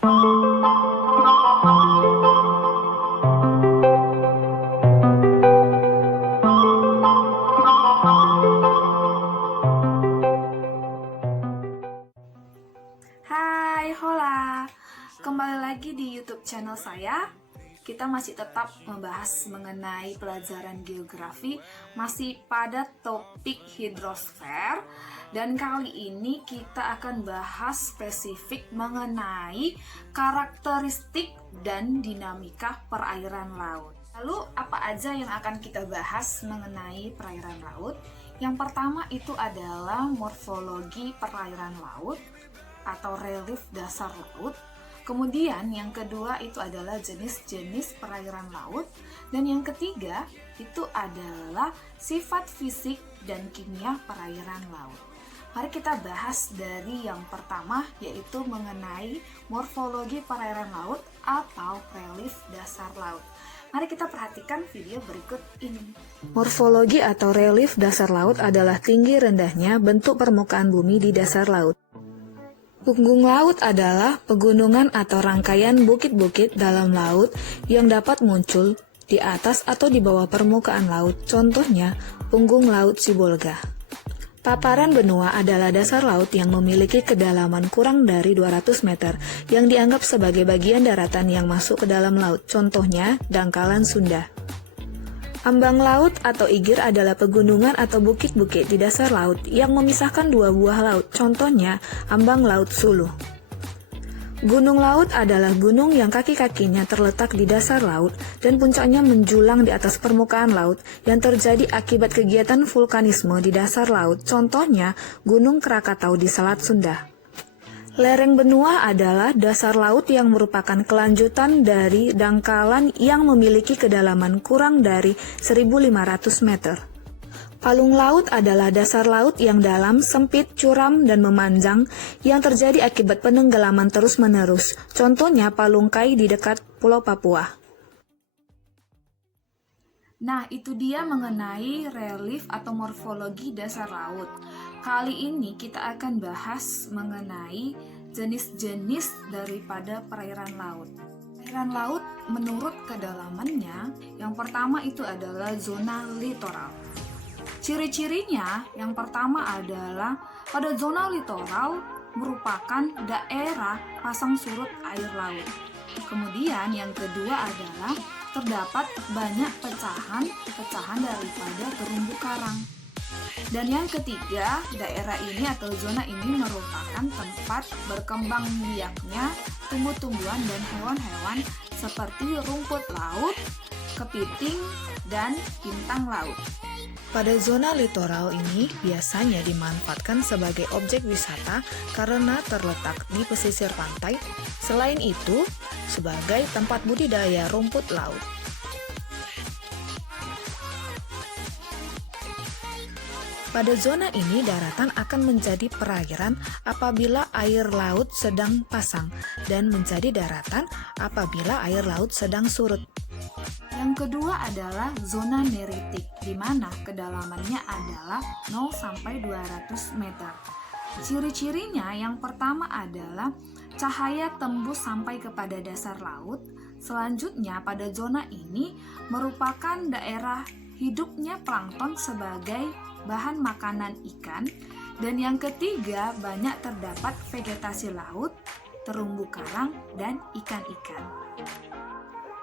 Hai, hola. Kembali lagi di YouTube channel saya. Kita masih tetap membahas mengenai pelajaran geografi, masih pada topik hidrosfer. Dan kali ini kita akan bahas spesifik mengenai karakteristik dan dinamika perairan laut. Lalu apa aja yang akan kita bahas mengenai perairan laut? Yang pertama itu adalah morfologi perairan laut atau relief dasar laut. Kemudian yang kedua itu adalah jenis-jenis perairan laut. Dan yang ketiga itu adalah sifat fisik dan kimia perairan laut. Mari kita bahas dari yang pertama, yaitu mengenai morfologi perairan laut atau relief dasar laut. Mari kita perhatikan video berikut ini. Morfologi atau relief dasar laut adalah tinggi rendahnya bentuk permukaan bumi di dasar laut. Punggung laut adalah pegunungan atau rangkaian bukit-bukit dalam laut yang dapat muncul di atas atau di bawah permukaan laut, contohnya punggung laut Sibolga. Paparan benua adalah dasar laut yang memiliki kedalaman kurang dari 200 meter yang dianggap sebagai bagian daratan yang masuk ke dalam laut, contohnya Dangkalan Sunda. Ambang laut atau igir adalah pegunungan atau bukit-bukit di dasar laut yang memisahkan dua buah laut, contohnya ambang laut Sulu. Gunung laut adalah gunung yang kaki-kakinya terletak di dasar laut dan puncaknya menjulang di atas permukaan laut yang terjadi akibat kegiatan vulkanisme di dasar laut, contohnya Gunung Krakatau di Selat Sunda. Lereng benua adalah dasar laut yang merupakan kelanjutan dari dangkalan yang memiliki kedalaman kurang dari 1.500 meter. Palung laut adalah dasar laut yang dalam, sempit, curam, dan memanjang yang terjadi akibat penenggelaman terus-menerus. Contohnya Palung Kai di dekat Pulau Papua. Nah, itu dia mengenai relief atau morfologi dasar laut. Kali ini kita akan bahas mengenai jenis-jenis daripada perairan laut. Perairan laut menurut kedalamannya, yang pertama itu adalah zona litoral. Ciri-cirinya yang pertama adalah pada zona litoral merupakan daerah pasang surut air laut. Kemudian yang kedua adalah terdapat banyak pecahan daripada terumbu karang. Dan yang ketiga, daerah ini atau zona ini merupakan tempat berkembang biaknya tumbuh-tumbuhan dan hewan-hewan seperti rumput laut, kepiting, dan bintang laut. Pada zona litoral ini biasanya dimanfaatkan sebagai objek wisata karena terletak di pesisir pantai. Selain itu, sebagai tempat budidaya rumput laut. Pada zona ini daratan akan menjadi perairan apabila air laut sedang pasang dan menjadi daratan apabila air laut sedang surut. Yang kedua adalah zona neritik, di mana kedalamannya adalah 0 sampai 200 meter. Ciri-cirinya yang pertama adalah cahaya tembus sampai kepada dasar laut. Selanjutnya pada zona ini merupakan daerah hidupnya plankton sebagai bahan makanan ikan. Dan yang ketiga, banyak terdapat vegetasi laut, terumbu karang, dan ikan-ikan.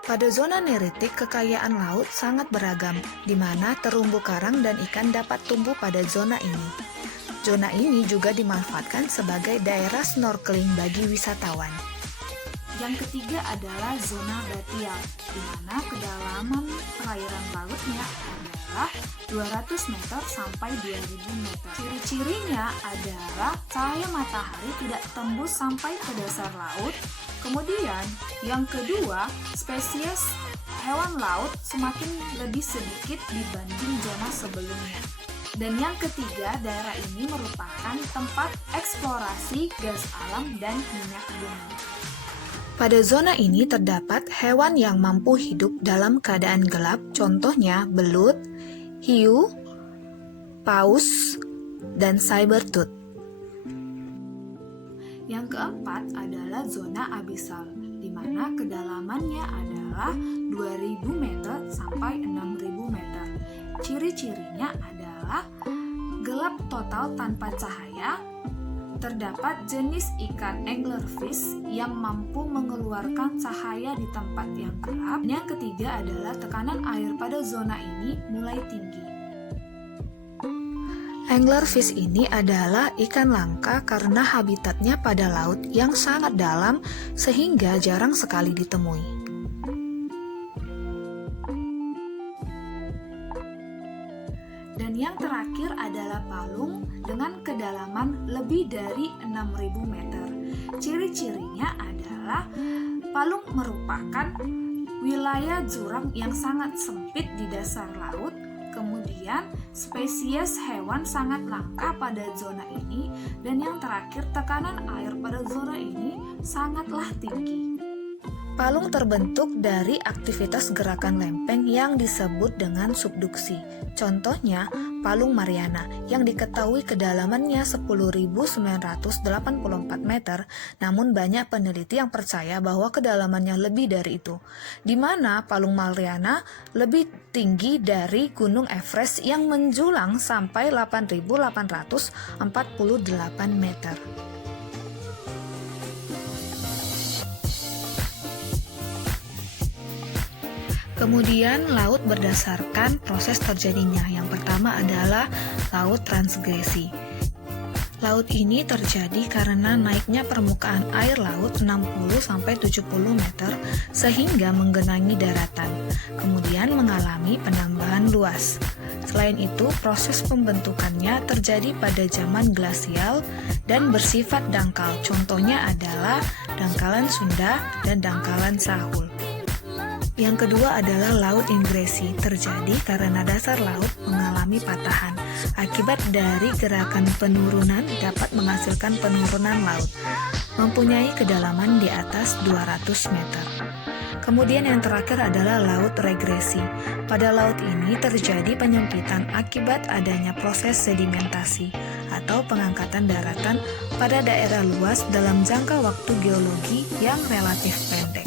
Pada zona neritik, kekayaan laut sangat beragam, di mana terumbu karang dan ikan dapat tumbuh pada zona ini. Zona ini juga dimanfaatkan sebagai daerah snorkeling bagi wisatawan. Yang ketiga adalah zona batial, di mana kedalaman perairan lautnya adalah 200 meter sampai 2000 meter. Ciri-cirinya adalah cahaya matahari tidak tembus sampai ke dasar laut. Kemudian, yang kedua, spesies hewan laut semakin lebih sedikit dibanding zona sebelumnya. Dan yang ketiga, daerah ini merupakan tempat eksplorasi gas alam dan minyak bumi. Pada zona ini terdapat hewan yang mampu hidup dalam keadaan gelap, contohnya belut, hiu, paus, dan saber-tooth. Yang keempat adalah zona abisal, di mana kedalamannya adalah 2000 meter sampai 6000 meter. Ciri-cirinya adalah gelap total tanpa cahaya. Terdapat jenis ikan anglerfish yang mampu mengeluarkan cahaya di tempat yang gelap. Yang ketiga adalah tekanan air pada zona ini mulai tinggi. Anglerfish ini adalah ikan langka karena habitatnya pada laut yang sangat dalam sehingga jarang sekali ditemui. Dan yang terakhir adalah palung dengan kedalaman lebih dari 6000 meter. Ciri-cirinya adalah palung merupakan wilayah jurang yang sangat sempit di dasar laut. Kemudian spesies hewan sangat langka pada zona ini. Dan yang terakhir, tekanan air pada zona ini sangatlah tinggi. Palung terbentuk dari aktivitas gerakan lempeng yang disebut dengan subduksi. Contohnya, Palung Mariana yang diketahui kedalamannya 10.984 meter, namun banyak peneliti yang percaya bahwa kedalamannya lebih dari itu, di mana Palung Mariana lebih tinggi dari Gunung Everest yang menjulang sampai 8.848 meter. Kemudian laut berdasarkan proses terjadinya. Yang pertama adalah laut transgresi. Laut ini terjadi karena naiknya permukaan air laut 60-70 meter sehingga menggenangi daratan, kemudian mengalami penambahan luas. Selain itu, proses pembentukannya terjadi pada zaman glasial dan bersifat dangkal. Contohnya adalah dangkalan Sunda dan dangkalan Sahul. Yang kedua adalah laut ingresi, terjadi karena dasar laut mengalami patahan. Akibat dari gerakan penurunan dapat menghasilkan penurunan laut, mempunyai kedalaman di atas 200 meter. Kemudian yang terakhir adalah laut regresi. Pada laut ini terjadi penyempitan akibat adanya proses sedimentasi atau pengangkatan daratan pada daerah luas dalam jangka waktu geologi yang relatif pendek.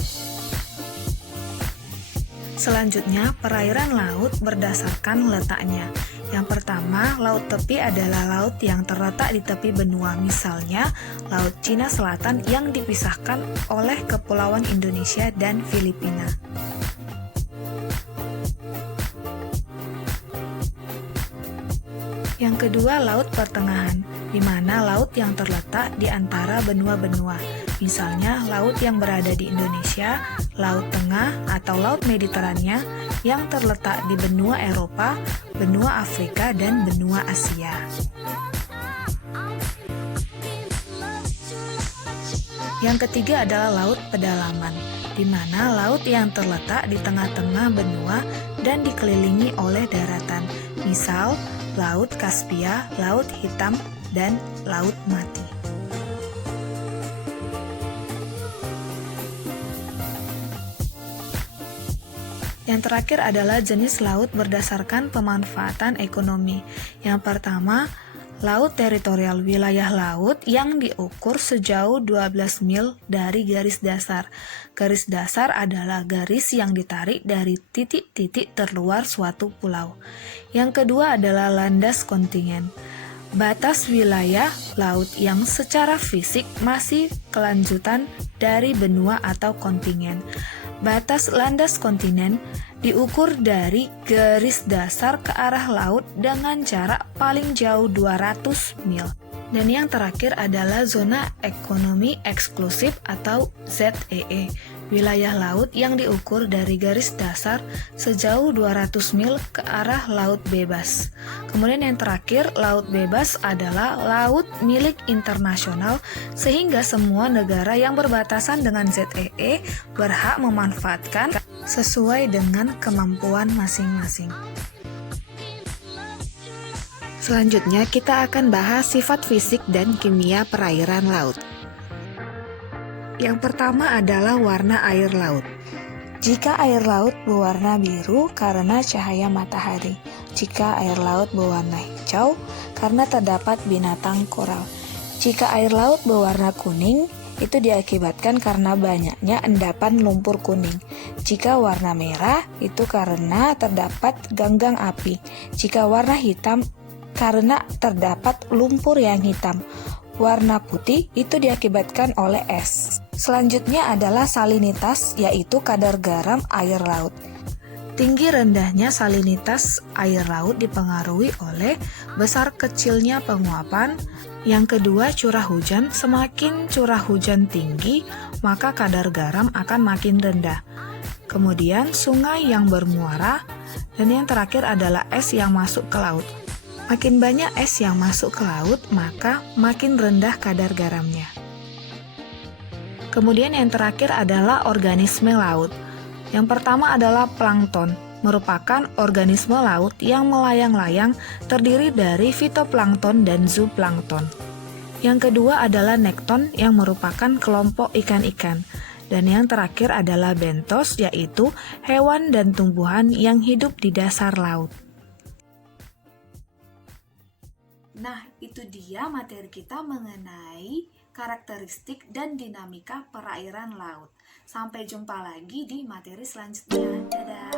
Selanjutnya, perairan laut berdasarkan letaknya. Yang pertama, laut tepi adalah laut yang terletak di tepi benua, misalnya Laut Cina Selatan yang dipisahkan oleh Kepulauan Indonesia dan Filipina. Yang kedua, laut pertengahan, di mana laut yang terletak di antara benua-benua, misalnya laut yang berada di Indonesia, Laut Tengah atau Laut Mediterania yang terletak di benua Eropa, benua Afrika, dan benua Asia. Yang ketiga adalah laut pedalaman, di mana laut yang terletak di tengah-tengah benua dan dikelilingi oleh daratan, misal Laut Kaspia, Laut Hitam, dan Laut Mati. Yang terakhir adalah jenis laut berdasarkan pemanfaatan ekonomi. Yang pertama, laut teritorial, wilayah laut yang diukur sejauh 12 mil dari garis dasar. Garis dasar adalah garis yang ditarik dari titik-titik terluar suatu pulau. Yang kedua adalah landas kontingen. Batas wilayah laut yang secara fisik masih kelanjutan dari benua atau kontingen. Batas landas kontinen diukur dari garis dasar ke arah laut dengan jarak paling jauh 200 mil. Dan yang terakhir adalah zona ekonomi eksklusif atau ZEE, wilayah laut yang diukur dari garis dasar sejauh 200 mil ke arah laut bebas. Kemudian yang terakhir, laut bebas adalah laut milik internasional sehingga semua negara yang berbatasan dengan ZEE berhak memanfaatkan sesuai dengan kemampuan masing-masing. Selanjutnya kita akan bahas sifat fisik dan kimia perairan laut. Yang pertama adalah warna air laut. Jika air laut berwarna biru karena cahaya matahari, jika air laut berwarna hijau karena terdapat binatang koral. Jika air laut berwarna kuning, itu diakibatkan karena banyaknya endapan lumpur kuning. Jika warna merah, itu karena terdapat ganggang api. Jika warna hitam, karena terdapat lumpur yang hitam. Warna putih itu diakibatkan oleh es. Selanjutnya adalah salinitas, yaitu kadar garam air laut. Tinggi rendahnya salinitas air laut dipengaruhi oleh besar kecilnya penguapan. Yang kedua, curah hujan. Semakin curah hujan tinggi, maka kadar garam akan makin rendah. Kemudian, sungai yang bermuara. Dan yang terakhir adalah es yang masuk ke laut. Makin banyak es yang masuk ke laut, maka makin rendah kadar garamnya. Kemudian yang terakhir adalah organisme laut. Yang pertama adalah plankton, merupakan organisme laut yang melayang-layang terdiri dari fitoplankton dan zooplankton. Yang kedua adalah nekton yang merupakan kelompok ikan-ikan. Dan yang terakhir adalah bentos, yaitu hewan dan tumbuhan yang hidup di dasar laut. Nah, itu dia materi kita mengenai karakteristik dan dinamika perairan laut. Sampai jumpa lagi di materi selanjutnya. Dadah!